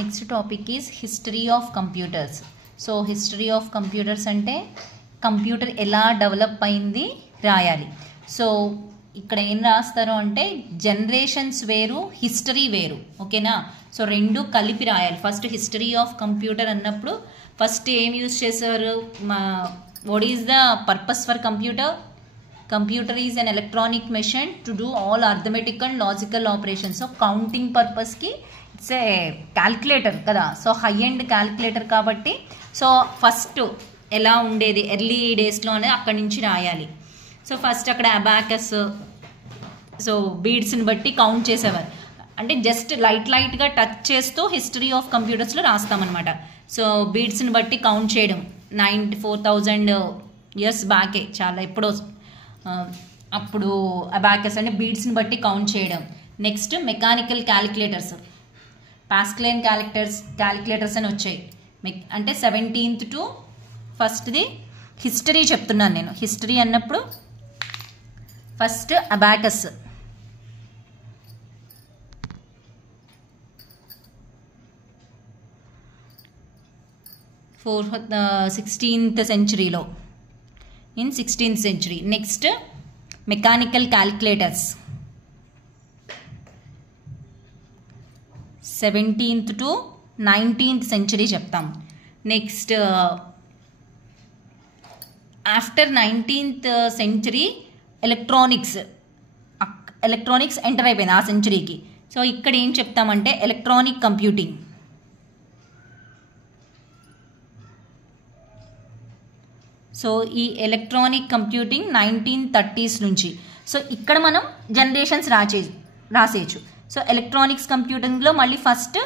Next topic is history of computers. So history of computers అంటే computer ఎలా develop అయింది రాయాలి. సో ఇక్కడ ఏం రాస్తారు అంటే జనరేషన్స్ వేరు, హిస్టరీ వేరు. ఓకేనా? సో రెండు కలిపి రాయాలి. ఫస్ట్ హిస్టరీ ఆఫ్ కంప్యూటర్ అన్నప్పుడు ఫస్ట్ ఏం యూజ్ చేశారు? What is the purpose for computer? Computer is an electronic machine to do all arithmetic and logical operations. So counting పర్పస్కి ఇట్స్ ఏ క్యాల్కులేటర్ కదా. సో హై ఎండ్ క్యాల్కులేటర్ కాబట్టి so first ఎలా ఉండేది early డేస్లో అనేది అక్కడి నుంచి రాయాలి. సో ఫస్ట్ అక్కడ అబాకస్, సో బీడ్స్ని బట్టి కౌంట్ చేసేవారు. అంటే జస్ట్ లైట్గా టచ్ చేస్తూ హిస్టరీ ఆఫ్ కంప్యూటర్స్లో రాస్తామన్నమాట. సో బీడ్స్ని బట్టి కౌంట్ చేయడం 94,000 ఇయర్స్ బ్యాకే, చాలా ఎప్పుడో అప్పుడు అబాకస్ అంటే బీడ్స్ని బట్టి కౌంట్ చేయడం. నెక్స్ట్ మెకానికల్ క్యాలిక్యులేటర్స్, పాస్కలియన్ క్యాలిక్యులేటర్స్ అని వచ్చాయి. అంటే 17th to ఫస్ట్ది హిస్టరీ చెప్తున్నాను నేను. హిస్టరీ అన్నప్పుడు ఫస్ట్ అబాకస్, సిక్స్టీన్త్ సెంచురీలో, in 16th century. Next mechanical calculators 17th to 19th century చెప్తాం. Next after 19th century electronics enter అయిపోయింది ఆ సెంచురీకి. సో ఇక్కడ ఏం చెప్తామంటే ఎలక్ట్రానిక్ కంప్యూటింగ్. సో ఈ ఎలక్ట్రానిక్ కంప్యూటింగ్ 1930s నుంచి. సో ఇక్కడ మనం జనరేషన్స్ రాసేయచ్చు. సో ఎలక్ట్రానిక్స్ కంప్యూటింగ్లో మళ్ళీ ఫస్ట్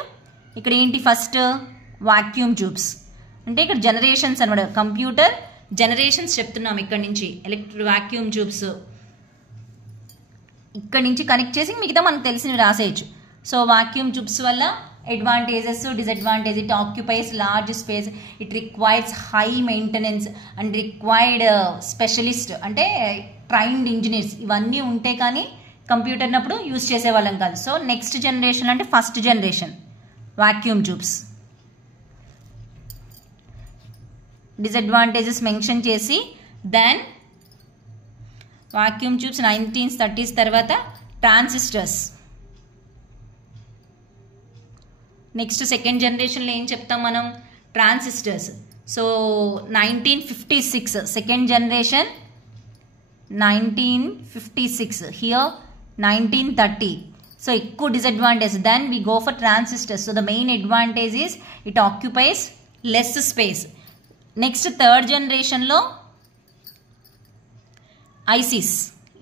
ఇక్కడ ఏంటి, ఫస్ట్ వాక్యూమ్ ట్యూబ్స్. అంటే ఇక్కడ జనరేషన్స్ అనమాట, కంప్యూటర్ జనరేషన్స్ చెప్తున్నాం. ఇక్కడ నుంచి వాక్యూమ్ ట్యూబ్స్ ఇక్కడ నుంచి కనెక్ట్ చేసి మిగతా మనకు తెలిసినవి రాసేయచ్చు. సో వాక్యూమ్ ట్యూబ్స్ వల్ల advantages, disadvantage. It occupies large space, it requires high maintenance and required specialist అంటే ట్రైన్డ్ ఇంజనీర్స్. ఇవన్నీ ఉంటే కానీ కంప్యూటర్ అన్నప్పుడు యూజ్ చేసేవాళ్ళం కాదు. సో నెక్స్ట్ జనరేషన్ అంటే first generation vacuum tubes. Disadvantages mention చేసి దెన్ వాక్యూమ్ ట్యూబ్స్ 1930s తర్వాత ట్రాన్సిస్టర్స్. నెక్స్ట్ సెకండ్ జనరేషన్లో ఏం చెప్తాం మనం, transistors. So 1956 second generation, 1956 here 1930. So ఎక్కువ disadvantage. Then we go for transistors. So the main advantage is it occupies less space. Next third జనరేషన్లో ICs,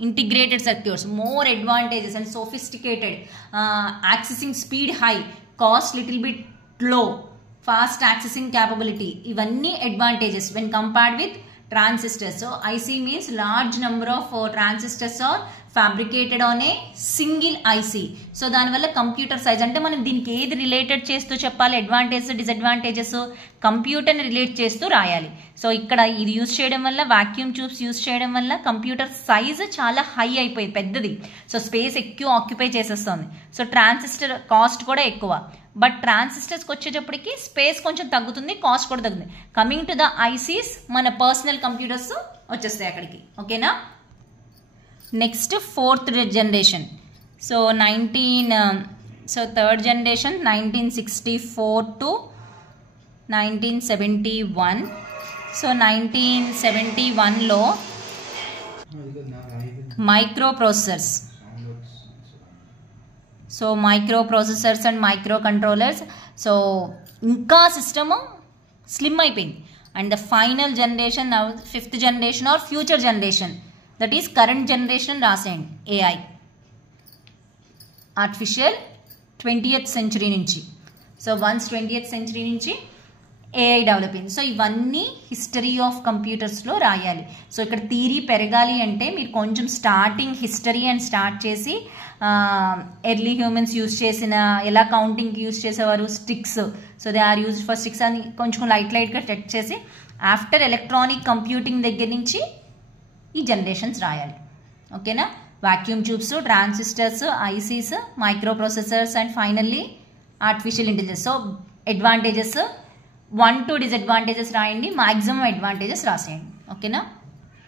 integrated circuits, more advantages and sophisticated, accessing speed high, cost little bit low, fast accessing capability. ఇవన్నీ advantages when compared with transistors. So IC means large number of transistors are fabricated on a single IC. So దానివల్ల computer size అంటే మనం దీనికి ఏది related చేస్తూ చెప్పాలి, advantages disadvantages కంప్యూటర్ని relate చేస్తూ రాయాలి. సో ఇక్కడ ఇది యూజ్ చేయడం వల్ల, వాక్యూమ్ ట్యూబ్స్ యూజ్ చేయడం వల్ల కంప్యూటర్ సైజ్ చాలా హై అయిపోయింది, పెద్దది. సో స్పేస్ ఎక్కువ ఆక్యుపై చేసేస్తుంది. సో ట్రాన్సిస్టర్ కాస్ట్ కూడా ఎక్కువ. బట్ ట్రాన్సిస్టర్స్కి వచ్చేటప్పటికి స్పేస్ కొంచెం తగ్గుతుంది, కాస్ట్ కూడా తగ్గుతుంది. కమింగ్ టు ద ఐసీస్ మన పర్సనల్ కంప్యూటర్స్ వచ్చేస్తాయి అక్కడికి. ఓకేనా? Next fourth generation. So third generation 1964 to 1971. So 1971లో micro processors. So micro processors and micro controllers. So ఇంకా సిస్టమ్ స్లిమ్ అయిపోయింది. And the final generation, fifth generation or future generation, that is current generation రాసేయండి. AI, artificial 20th century నుంచి. So once 20th century నుంచి AI develop అయింది. So ఇవన్నీ history of కంప్యూటర్స్లో రాయాలి. So ఇక్కడ theory పెరగాలి అంటే మీరు కొంచెం స్టార్టింగ్ హిస్టరీ అండ్ స్టార్ట్ చేసి ఎర్లీ హ్యూమన్స్ యూజ్ చేసిన, ఎలా కౌంటింగ్కి యూజ్ చేసేవారు, sticks. So they are used for sticks అని కొంచెం లైట్గా టచ్ చేసి ఆఫ్టర్ ఎలక్ట్రానిక్ కంప్యూటింగ్ దగ్గర నుంచి ఈ జనరేషన్స్ రాయాలి. ఓకేనా? Vacuum tubes, transistors, ICs, micro processors and finally artificial intelligence. So advantages 1 to disadvantages రాయండి, మాక్సిమం అడ్వాంటేజెస్ రాసేయండి. ఓకేనా?